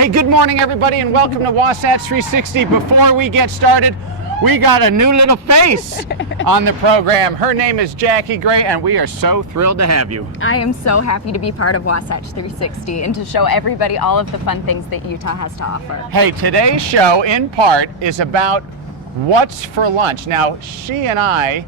Hey, good morning, everybody, and welcome to Wasatch 360. Before we get started, we got a new little face on the program. Her name is Jackie Gray, and we are so thrilled to have you. I am so happy to be part of Wasatch 360 and to show everybody all of the fun things that Utah has to offer. Hey, today's show, in part, is about what's for lunch. Now, she and I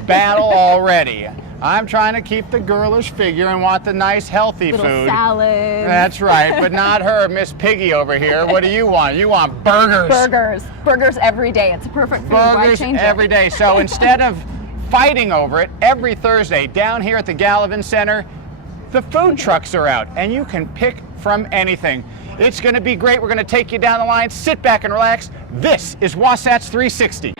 battle already. I'm trying to keep the girlish figure and want the nice, healthy Little food. salad. That's right, but not her, Miss Piggy over here. What do you want? You want burgers. Burgers every day. It's a perfect food. Why Burgers change it? every day. So instead of fighting over it, every Thursday down here at the Gallivan Center, the food trucks are out, and you can pick from anything. It's going to be great. We're going to take you down the line. Sit back and relax. This is Wasatch 360.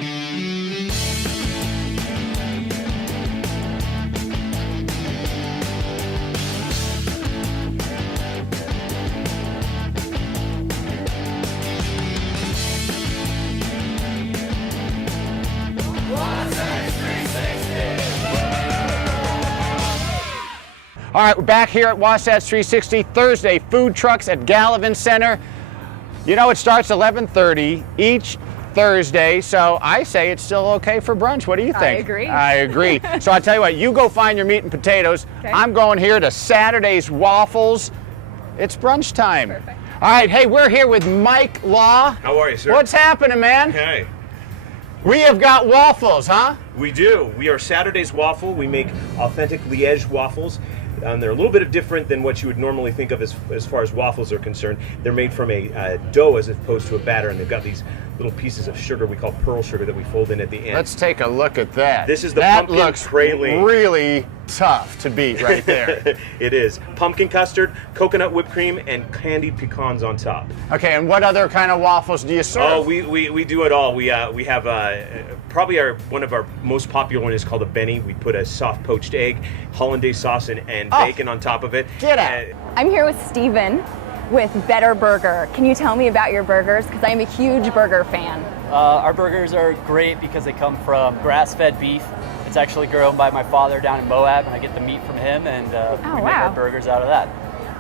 All right, we're back here at Wasatch 360, Thursday, food trucks at Gallivan Center. You know, it starts 11:30 each Thursday, so I say it's still okay for brunch. What do you think? I agree. So I tell you what, you go find your meat and potatoes. Okay. I'm going here to Saturday's Waffles. It's brunch time. Perfect. All right, hey, we're here with Mike Law. How are you, sir? What's happening, man? Hey. We have got waffles, huh? We do. We are Saturday's Waffle. We make authentic Liège waffles. They're a little bit different than what you would normally think of as far as waffles are concerned. They're made from a dough as opposed to a batter, and they've got these little pieces of sugar we call pearl sugar that we fold in at the end. Let's take a look at that. This is the that pumpkin looks praline. really tough to beat right there. It is. Pumpkin custard, coconut whipped cream, and candied pecans on top. Okay, and what other kind of waffles do you serve? Oh, we do it all. We have probably one of our most popular one is called a Benny. We put a soft poached egg, hollandaise sauce, and bacon on top of it. Get out. I'm here with Steven with Better Burger. Can you tell me about your burgers? Because I'm a huge burger fan. Our burgers are great because they come from grass-fed beef. It's actually grown by my father down in Moab, and I get the meat from him, and we make our burgers out of that.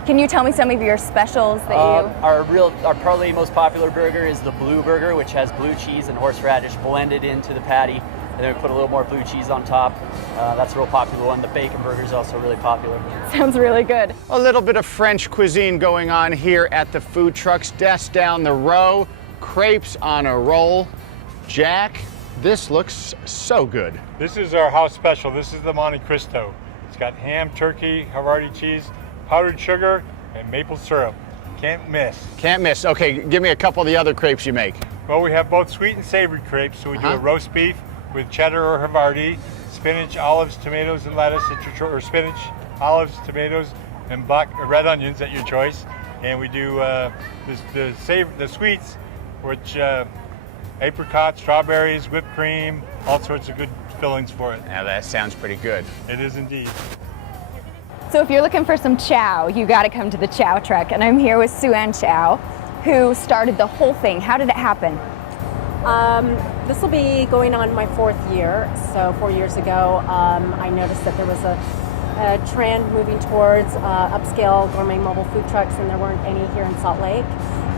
Can you tell me some of your specials that Our probably most popular burger is the blue burger, which has blue cheese and horseradish blended into the patty, and then we put a little more blue cheese on top. That's a real popular one. The bacon burger is also really popular. Sounds really good. A little bit of French cuisine going on here at the food trucks. Desk down the row, crepes on a roll. Jack, this looks so good. This is our house special. This is the Monte Cristo. It's got ham, turkey, Havarti cheese, powdered sugar, and maple syrup. Can't miss. Can't miss. Okay, give me a couple of the other crepes you make. Well, we have both sweet and savory crepes. So we do a roast beef with cheddar or Havarti, spinach, olives, tomatoes, and lettuce at your choice, or spinach, olives, tomatoes, and red onions at your choice. And we do the sweets, which apricot, strawberries, whipped cream, all sorts of good fillings for it. Now that sounds pretty good. It is indeed. So if you're looking for some chow, you got to come to the Chow Truck. And I'm here with Sue-Ann Chow, who started the whole thing. How did it happen? This will be going on my 4th year. So 4 years ago, I noticed that there was a trend moving towards upscale gourmet mobile food trucks, and there weren't any here in Salt Lake.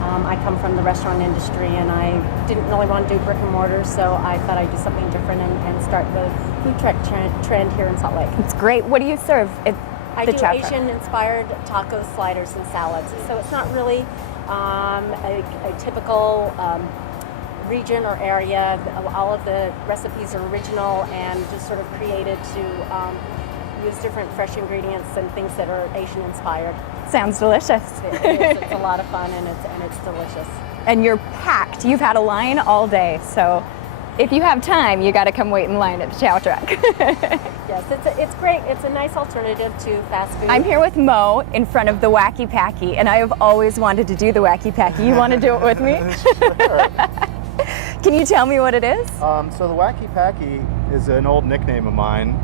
I come from the restaurant industry, and I didn't really want to do brick and mortar, so I thought I'd do something different and start the food truck trend here in Salt Lake. It's great. What do you serve at I the do Chow Truck? Asian-inspired tacos, sliders, and salads. So it's not really a typical region or area. All of the recipes are original and just sort of created to use different fresh ingredients and things that are Asian-inspired. Sounds delicious. It is. It's a lot of fun, and it's delicious. And you're packed. You've had a line all day, so if you have time, you got to come wait in line at the Chow Truck. Yes, it's great. It's a nice alternative to fast food. I'm here with Mo in front of the Wacky Packy, and I have always wanted to do the Wacky Packy. You want to do it with me? Sure. Can you tell me what it is? So the Wacky Packy is an old nickname of mine.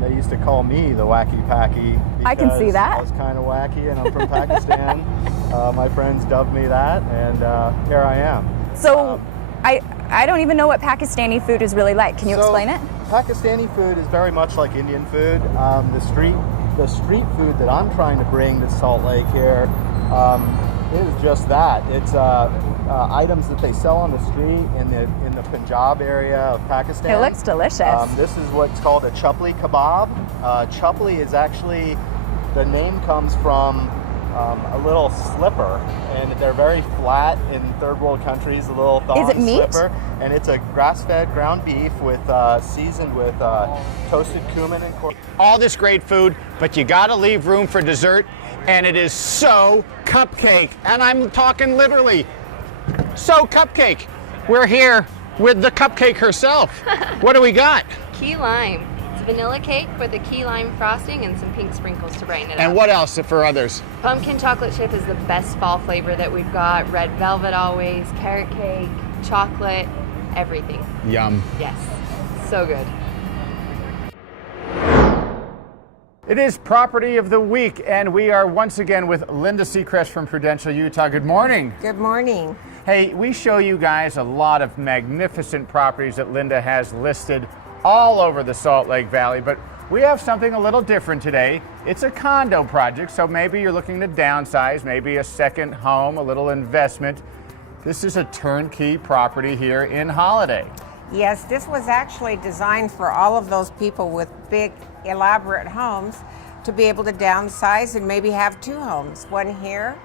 They used to call me the Wacky Packy. I can see that. I was kind of wacky, and I'm from Pakistan. My friends dubbed me that, and here I am. So I don't even know what Pakistani food is really like. Can you explain it? Pakistani food is very much like Indian food. The street food that I'm trying to bring to Salt Lake here is just that. It's items that they sell on the street in the Punjab area of Pakistan. It looks delicious. This is what's called a chupli kebab. Chupli is actually, the name comes from a little slipper, and they're very flat in third world countries, a little thong Is it meat? slipper. And it's a grass-fed ground beef with seasoned with toasted cumin and corn. All this great food, but you gotta leave room for dessert, and it is so cupcake. And I'm talking literally, so cupcake. We're here with the cupcake herself. What do we got? Key lime. It's a vanilla cake with a key lime frosting and some pink sprinkles to brighten it up. And what else for others? Pumpkin chocolate chip is the best fall flavor that we've got. Red velvet always, carrot cake, chocolate, everything. Yum. Yes, so good. It is Property of the Week, and we are once again with Linda Seacrest from Prudential, Utah. Good morning. Good morning. Hey, we show you guys a lot of magnificent properties that Linda has listed all over the Salt Lake Valley, but we have something a little different today. It's a condo project, so maybe you're looking to downsize, maybe a second home, a little investment. This is a turnkey property here in Holiday. Yes, this was actually designed for all of those people with big, elaborate homes to be able to downsize and maybe have two homes, one here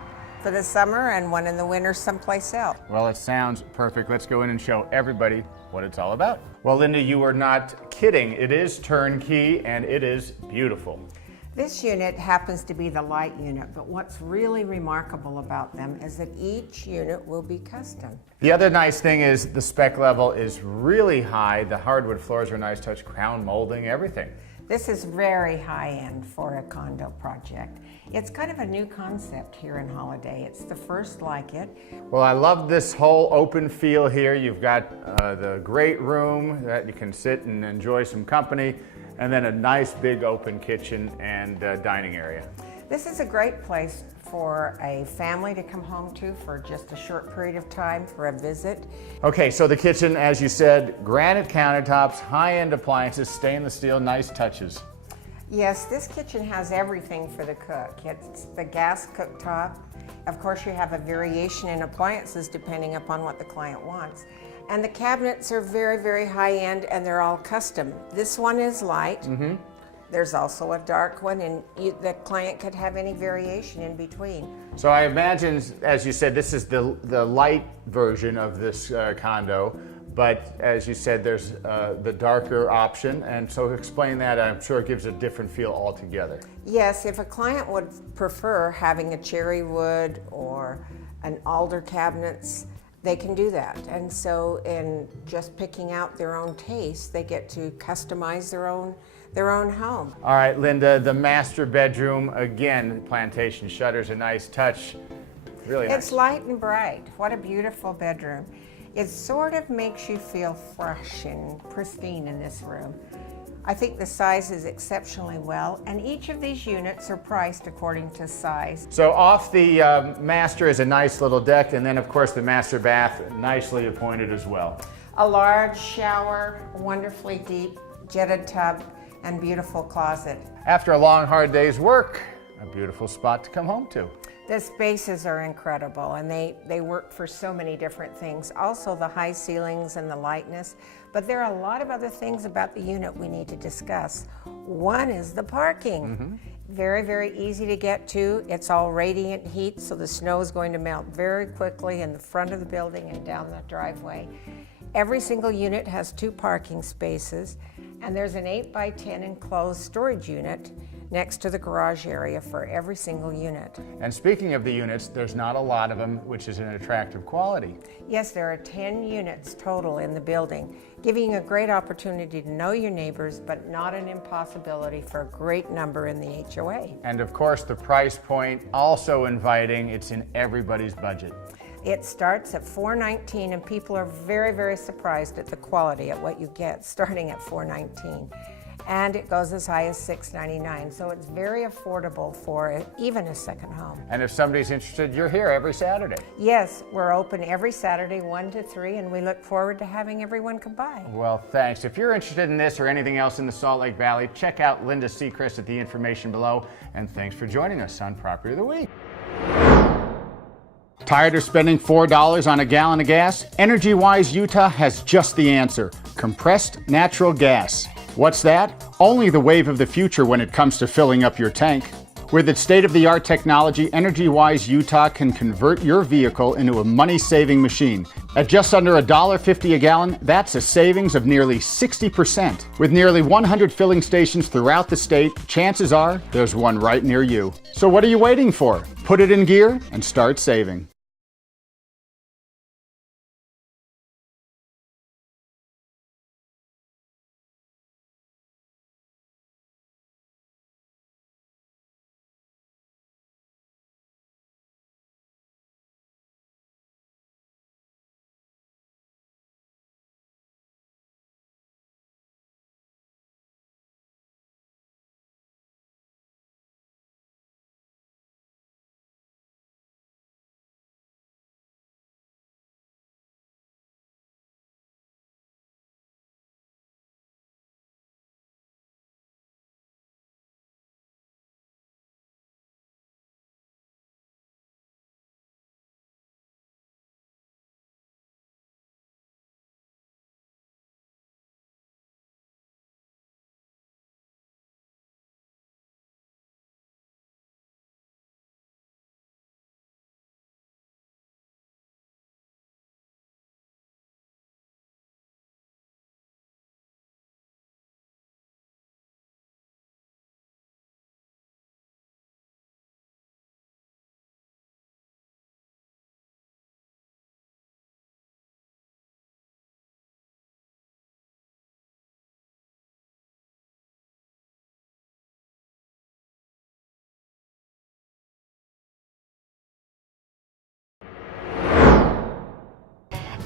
for the summer and one in the winter someplace else. Well, it sounds perfect. Let's go in and show everybody what it's all about. Well, Linda, you are not kidding. It is turnkey and it is beautiful. This unit happens to be the light unit, but what's really remarkable about them is that each unit will be custom. The other nice thing is the spec level is really high. The hardwood floors are nice touch, crown molding, everything. This is very high-end for a condo project. It's kind of a new concept here in Holiday. It's the first like it. Well, I love this whole open feel here. You've got the great room that you can sit and enjoy some company, and then a nice big open kitchen and dining area. This is a great place for a family to come home to for just a short period of time for a visit. Okay, so the kitchen, as you said, granite countertops, high-end appliances, stainless steel, nice touches. Yes, this kitchen has everything for the cook. It's the gas cooktop. Of course, you have a variation in appliances depending upon what the client wants. And the cabinets are very, very high-end and they're all custom. This one is light. Mm-hmm. There's also a dark one, and the client could have any variation in between. So I imagine, as you said, this is the light version of this condo, but as you said, there's the darker option, and so explain that. I'm sure it gives a different feel altogether. Yes, if a client would prefer having a cherry wood or an alder cabinets, they can do that. And so in just picking out their own taste, they get to customize their own home. All right, Linda, the master bedroom, again, plantation shutters, a nice touch. Really nice. It's light and bright. What a beautiful bedroom. It sort of makes you feel fresh and pristine in this room. I think the size is exceptionally well, and each of these units are priced according to size. So off the master is a nice little deck, and then of course the master bath, nicely appointed as well. A large shower, wonderfully deep, jetted tub, and beautiful closet. After a long, hard day's work, a beautiful spot to come home to. The spaces are incredible, and they work for so many different things. Also the high ceilings and the lightness, but there are a lot of other things about the unit we need to discuss. One is the parking. Mm-hmm. Very, very easy to get to. It's all radiant heat, so the snow is going to melt very quickly in the front of the building and down the driveway. Every single unit has 2 parking spaces, and there's an 8x10 enclosed storage unit next to the garage area for every single unit. And speaking of the units, there's not a lot of them, which is an attractive quality. Yes, there are 10 units total in the building, giving you a great opportunity to know your neighbors, but not an impossibility for a great number in the HOA. And of course, the price point also inviting. It's in everybody's budget. It starts at $419, and people are very, very surprised at the quality at what you get starting at $419. And it goes as high as $699, so it's very affordable for even a second home. And if somebody's interested, you're here every Saturday. Yes, we're open every Saturday 1 to 3, and we look forward to having everyone come by. Well, thanks. If you're interested in this or anything else in the Salt Lake Valley, check out Linda Seacrest at the information below, and thanks for joining us on Property of the Week. Tired of spending $4 on a gallon of gas? Energywise Utah has just the answer: compressed natural gas. What's that? Only the wave of the future when it comes to filling up your tank. With its state-of-the-art technology, Energywise Utah can convert your vehicle into a money-saving machine. At just under $1.50 a gallon, that's a savings of nearly 60%. With nearly 100 filling stations throughout the state, chances are there's one right near you. So what are you waiting for? Put it in gear and start saving.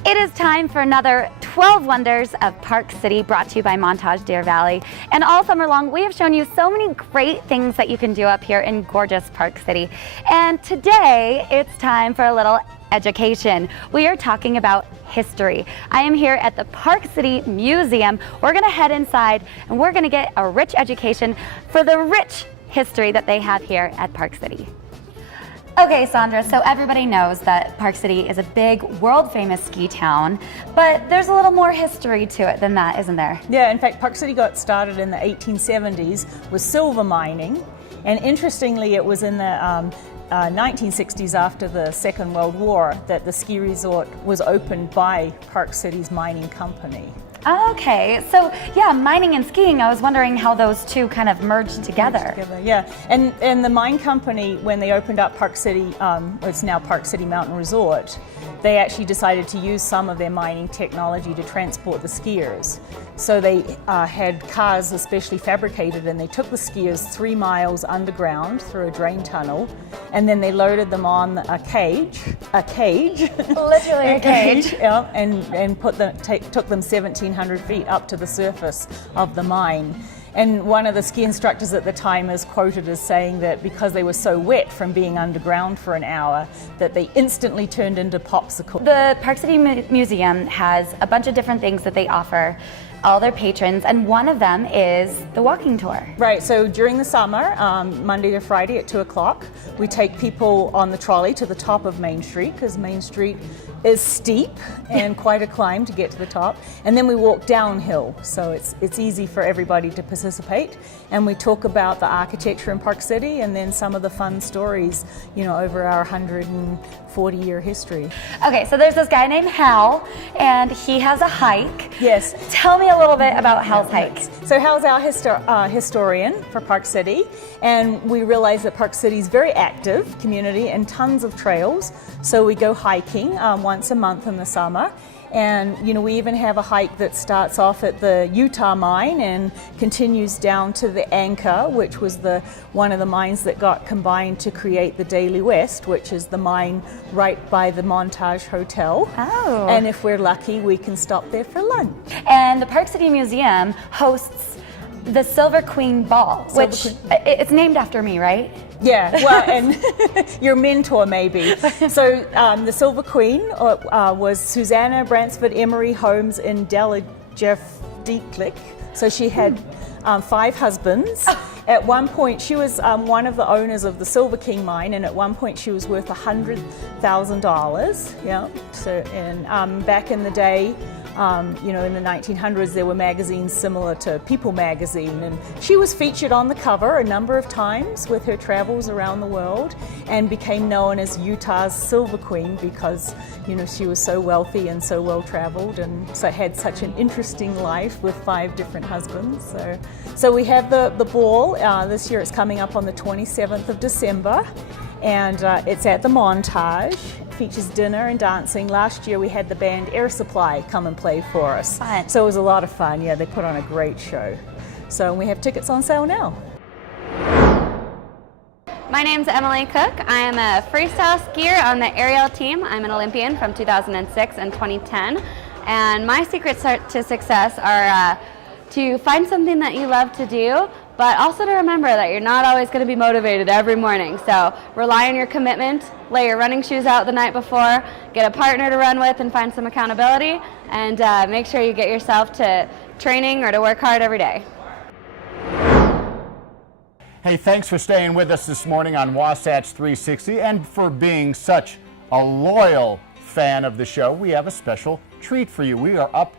It is time for another 12 Wonders of Park City, brought to you by Montage Deer Valley. And all summer long, we have shown you so many great things that you can do up here in gorgeous Park City. And today, it's time for a little education. We are talking about history. I am here at the Park City Museum. We're gonna head inside and we're gonna get a rich education for the rich history that they have here at Park City. Okay, Sandra, so everybody knows that Park City is a big, world-famous ski town, but there's a little more history to it than that, isn't there? Yeah, in fact, Park City got started in the 1870s with silver mining, and interestingly, it was in the 1960s, after the Second World War, that the ski resort was opened by Park City's mining company. Okay, so yeah, mining and skiing, I was wondering how those two kind of merged together. Yeah, and the mine company, when they opened up Park City, it's now Park City Mountain Resort, they actually decided to use some of their mining technology to transport the skiers. So they had cars especially fabricated, and they took the skiers 3 miles underground through a drain tunnel, and then they loaded them on a cage, literally a cage, yeah, and took them 1,700 feet up to the surface of the mine. And one of the ski instructors at the time is quoted as saying that because they were so wet from being underground for an hour, that they instantly turned into popsicles. The Park City Museum has a bunch of different things that they offer all their patrons, and one of them is the walking tour. Right, so during the summer, Monday to Friday at 2 o'clock, we take people on the trolley to the top of Main Street, because Main Street is steep and quite a climb to get to the top, and then we walk downhill, so it's easy for everybody to participate, and we talk about the architecture in Park City and then some of the fun stories, you know, over our 140-year history. Okay, so there's this guy named Hal, and he has a hike. Yes. Tell me a little bit about Hal's hike. So Hal's our historian for Park City, and we realize that Park City is very active community and tons of trails. So we go hiking once a month in the summer. And you know, we even have a hike that starts off at the Utah mine and continues down to the Anchor, which was one of the mines that got combined to create the Daily West, which is the mine right by the Montage Hotel. Oh. And if we're lucky, we can stop there for lunch. And the Park City Museum hosts the Silver Queen Ball, it's named after me, right? Yeah, well, and your mentor maybe. So the Silver Queen was Susanna Bransford Emery Holmes in Jeff Dieklich. So she had 5 husbands, At one point, she was one of the owners of the Silver King mine, and at one point she was worth $100,000. Yeah. So, and back in the day, you know, in the 1900s, there were magazines similar to People magazine, and she was featured on the cover a number of times with her travels around the world, and became known as Utah's Silver Queen because, you know, she was so wealthy and so well traveled, and so had such an interesting life with 5 different husbands. So we have the ball this year. It's coming up on the 27th of December, and it's at the Montage. Features dinner and dancing. Last year we had the band Air Supply come and play for us. Fun. So it was a lot of fun. Yeah, they put on a great show. So we have tickets on sale now. My name's Emily Cook. I am a freestyle skier on the aerial team. I'm an Olympian from 2006 and 2010. And my secrets to success are to find something that you love to do, but also to remember that you're not always going to be motivated every morning. So rely on your commitment, lay your running shoes out the night before, get a partner to run with and find some accountability, and make sure you get yourself to training or to work hard every day. Hey, thanks for staying with us this morning on Wasatch 360 and for being such a loyal fan of the show. We have a special treat for you. We are up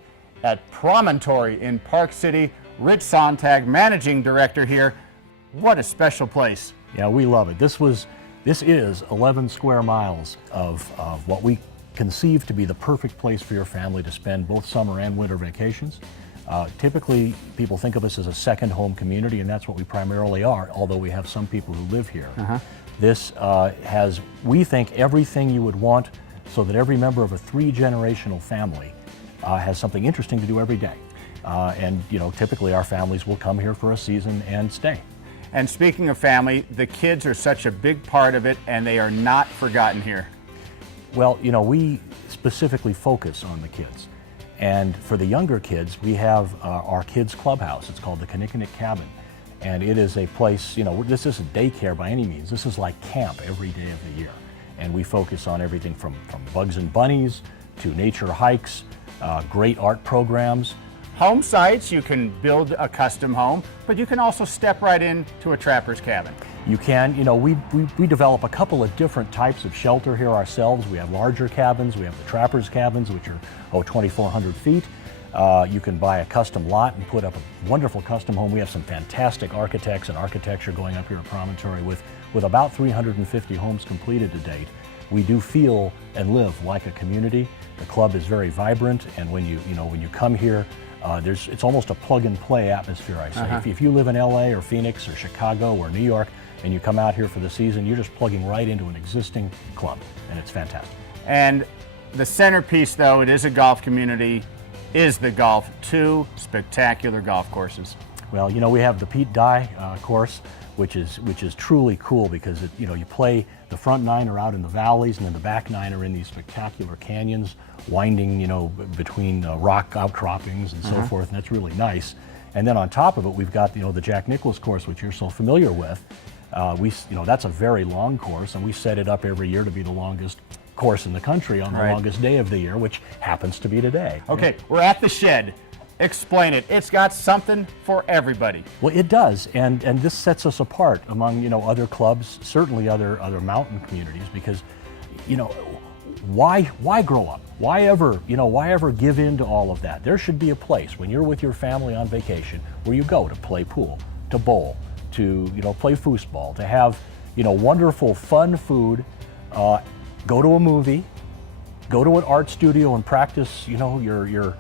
at Promontory in Park City. Rich Sontag, managing director here. What a special place. Yeah, we love it. This is 11 square miles of what we conceive to be the perfect place for your family to spend both summer and winter vacations. Typically, people think of us as a second home community, and that's what we primarily are, although we have some people who live here. This has, we think, everything you would want so that every member of a 3-generational family has something interesting to do every day. And, you know, typically our families will come here for a season and stay. And speaking of family, the kids are such a big part of it, and they are not forgotten here. Well, you know, we specifically focus on the kids. And for the younger kids, we have our kids' clubhouse. It's called the Kinnickinnick Cabin. And it is a place, you know, this isn't daycare by any means. This is like camp every day of the year. And we focus on everything from bugs and bunnies to nature hikes, great art programs. Home sites, you can build a custom home, but you can also step right into a trapper's cabin. You can, you know, we develop a couple of different types of shelter here ourselves. We have larger cabins, we have the trapper's cabins, which are 2,400 feet. You can buy a custom lot and put up a wonderful custom home. We have some fantastic architects and architecture going up here at Promontory with about 350 homes completed to date. We do feel and live like a community. The club is very vibrant, and when you come here, it's almost a plug-and-play atmosphere, I say. If you live in LA or Phoenix or Chicago or New York and you come out here for the season, you're just plugging right into an existing club, and it's fantastic. And the centerpiece, though, it is a golf community, is the golf. 2 spectacular golf courses. Well, you know, we have the Pete Dye course, which is truly cool because you play the front 9 are out in the valleys, and then the back 9 are in these spectacular canyons, winding, you know, between rock outcroppings and so forth, and that's really nice. And then on top of it, we've got, you know, the Jack Nicklaus course, which you're so familiar with. That's a very long course, and we set it up every year to be the longest course in the country on the longest day of the year, which happens to be today. Okay, we're at the shed. Explain it. It's got something for everybody. Well, it does, and this sets us apart among, you know, other clubs, certainly other mountain communities, because, you know, why grow up? Why ever give in to all of that? There should be a place when you're with your family on vacation where you go to play pool, to bowl, to, you know, play foosball, to have, you know, wonderful fun food, go to a movie, go to an art studio and practice, you know, your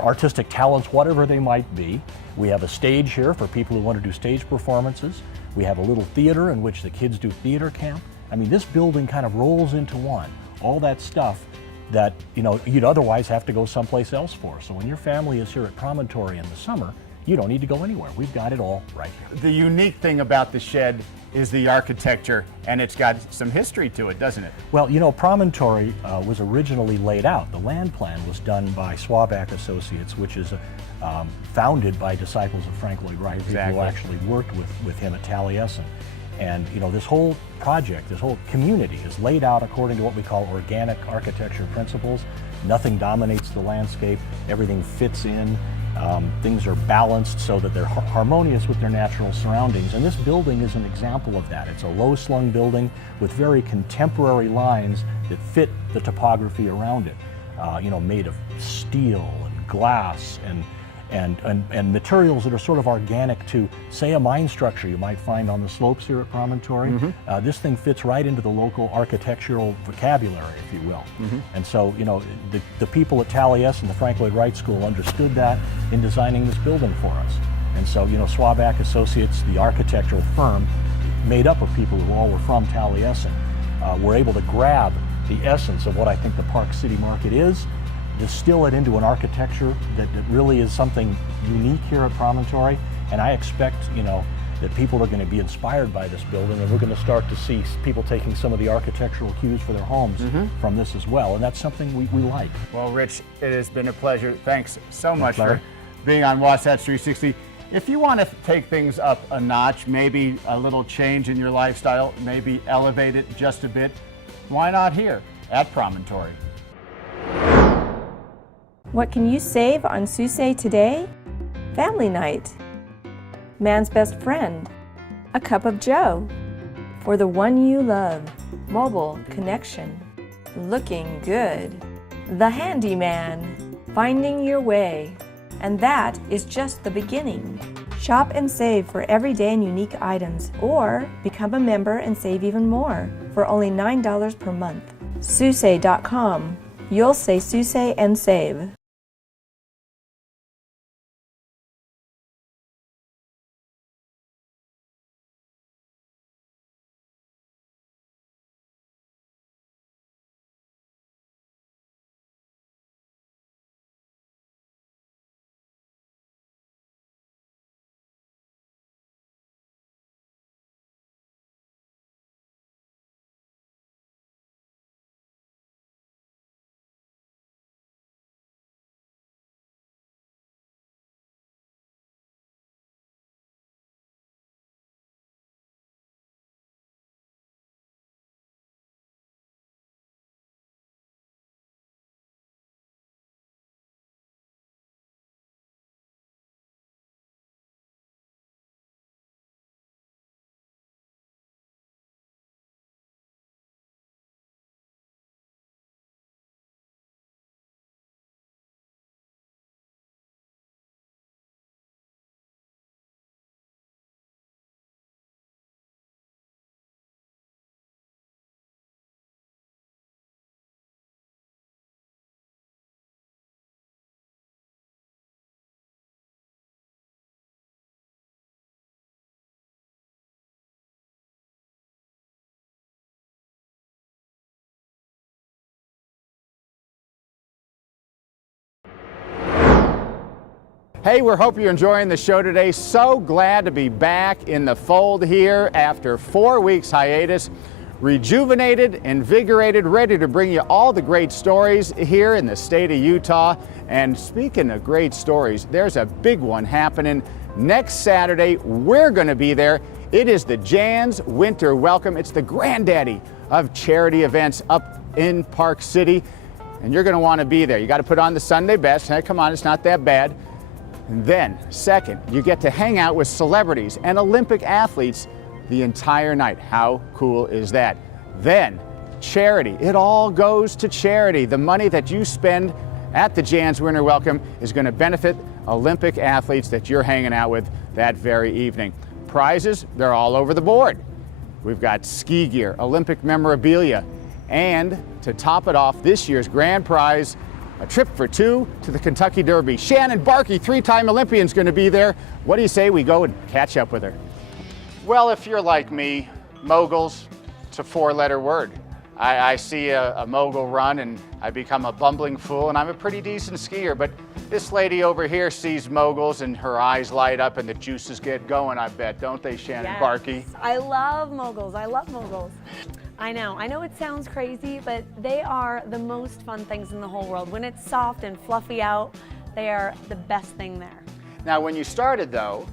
artistic talents, whatever they might be. We have a stage here for people who want to do stage performances. We have a little theater in which the kids do theater camp. I mean, this building kind of rolls into one. All that stuff that, you know, you'd otherwise have to go someplace else for. So when your family is here at Promontory in the summer, you don't need to go anywhere. We've got it all right here. The unique thing about the shed is the architecture, and it's got some history to it, doesn't it? Well, you know, Promontory was originally laid out. The land plan was done by Swaback Associates, which is founded by disciples of Frank Lloyd Wright, people who actually worked with him at Taliesin. And, you know, this whole project, this whole community is laid out according to what we call organic architecture principles. Nothing dominates the landscape, everything fits in. Things are balanced so that they're harmonious with their natural surroundings. And this building is an example of that. It's a low-slung building with very contemporary lines that fit the topography around it. Made of steel and glass and materials that are sort of organic to, say, a mine structure you might find on the slopes here at Promontory. This thing fits right into the local architectural vocabulary, if you will. And so, the people at Taliesin and the Frank Lloyd Wright School understood that in designing this building for us. And so, Swaback Associates, the architectural firm, made up of people who all were from Taliesin, were able to grab the essence of what I think the Park City market is, distill it into an architecture that really is something unique here at Promontory. And I expect, that people are going to be inspired by this building, and we're going to start to see people taking some of the architectural cues for their homes from this as well. And that's something we like. Well, Rich, it has been a pleasure. Thanks so much for being on Wasatch 360. If you want to take things up a notch, maybe a little change in your lifestyle, maybe elevate it just a bit, why not here at Promontory? What can you save on Susay today? Family night. Man's best friend. A cup of joe. For the one you love. Mobile connection. Looking good. The handyman. Finding your way. And that is just the beginning. Shop and save for everyday and unique items, or become a member and save even more for only $9 per month. Susay.com. You'll say Susay and save. Hey, we hope you're enjoying the show today. So glad to be back in the fold here after 4 weeks hiatus. Rejuvenated, invigorated, ready to bring you all the great stories here in the state of Utah. And speaking of great stories, there's a big one happening next Saturday. We're going to be there. It is the Jan's Winter Welcome. It's the granddaddy of charity events up in Park City. And you're going to want to be there. You got to put on the Sunday best. Hey, come on, it's not that bad. And then, second, you get to hang out with celebrities and Olympic athletes the entire night. How cool is that? Then, charity. It all goes to charity. The money that you spend at the Jan's Winter Welcome is going to benefit Olympic athletes that you're hanging out with that very evening. Prizes, they're all over the board. We've got ski gear, Olympic memorabilia, and to top it off, this year's grand prize, a trip for two to the Kentucky Derby. Shannon Barkey, three-time Olympian, is going to be there. What do you say we go and catch up with her? Well, if you're like me, moguls, it's a four-letter word. I see a mogul run and I become a bumbling fool, and I'm a pretty decent skier, but this lady over here sees moguls and her eyes light up and the juices get going, I bet, don't they, Shannon Barkey? I love moguls. I love moguls. I know it sounds crazy, but they are the most fun things in the whole world. When it's soft and fluffy out, they are the best thing there. Now, when you started, though,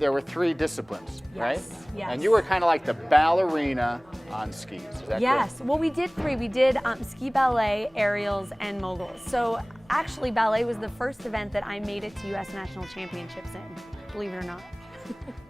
there were 3 disciplines, right? Yes. And you were kind of like the ballerina on skis, is that Yes, correct? well we did 3. We did ski ballet, aerials, and moguls. So actually ballet was the first event that I made it to U.S. National Championships in, believe it or not.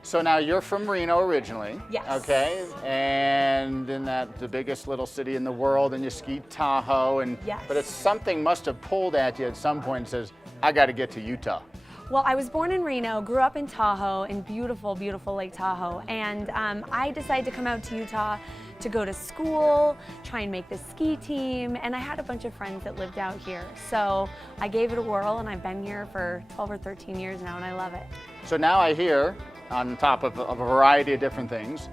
So now you're from Reno originally. Yes. Okay, and in the biggest little city in the world, and you skied Tahoe, and Yes. but it's something must have pulled at you at some point and says, I got to get to Utah. Well, I was born in Reno, grew up in Tahoe, in beautiful, beautiful Lake Tahoe, and I decided to come out to Utah to go to school, try and make the ski team, and I had a bunch of friends that lived out here. So I gave it a whirl, and I've been here for 12 or 13 years now, and I love it. So now I hear, on top of a variety of different things,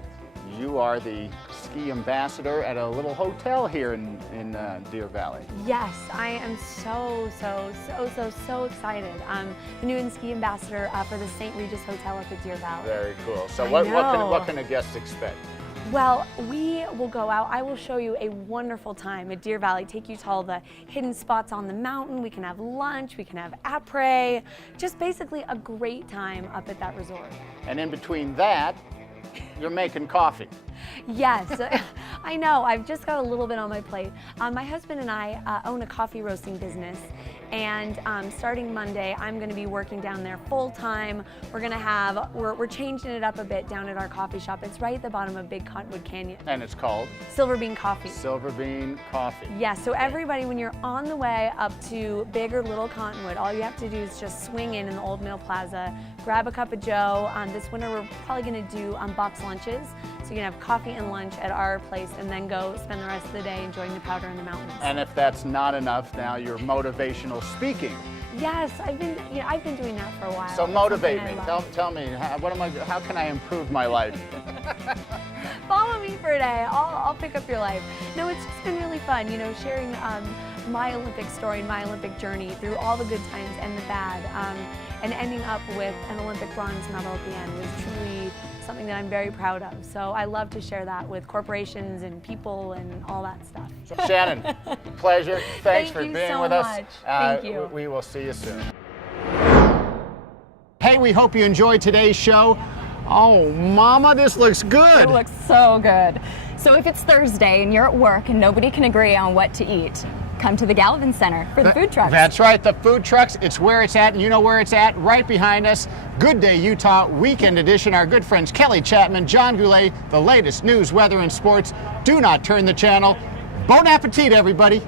you are the ski ambassador at a little hotel here in Deer Valley. Yes, I am so excited. I'm the new ski ambassador for the St. Regis Hotel up at Deer Valley. Very cool. So I what can a guest expect? Well, we will go out. I will show you a wonderful time at Deer Valley, take you to all the hidden spots on the mountain. We can have lunch, we can have après, just basically a great time up at that resort. And in between that, you're making coffee. Yes, I know. I've just got a little bit on my plate. My husband and I own a coffee roasting business, and starting Monday, I'm going to be working down there full time. We're changing it up a bit down at our coffee shop. It's right at the bottom of Big Cottonwood Canyon. And it's called? Silver Bean Coffee. Silver Bean Coffee. Yeah, so everybody, when you're on the way up to Big or Little Cottonwood, all you have to do is just swing in the Old Mill Plaza, grab a cup of joe. This winter, we're probably going to do box lunches. So you can have coffee and lunch at our place and then go spend the rest of the day enjoying the powder in the mountains. And if that's not enough, now you're motivational speaking. Yes, I've been doing that for a while. So motivate me. Tell me, how can I improve my life? Follow me for a day. I'll pick up your life. No, it's just been really fun, sharing my Olympic story and my Olympic journey through all the good times and the bad. And ending up with an Olympic bronze medal at the end was truly something that I'm very proud of. So I love to share that with corporations and people and all that stuff. Shannon, pleasure. Thanks for you being so with us. much. Thank you. We will see you soon. Hey, we hope you enjoyed today's show. Oh, Mama, this looks good. It looks so good. So if it's Thursday and you're at work and nobody can agree on what to eat, come to the Gallivan Center for the food trucks. That's right, the food trucks. It's where it's at, and you know where it's at, right behind us. Good Day Utah Weekend Edition. Our good friends Kelly Chapman, John Goulet, the latest news, weather, and sports. Do not turn the channel. Bon appetit, everybody.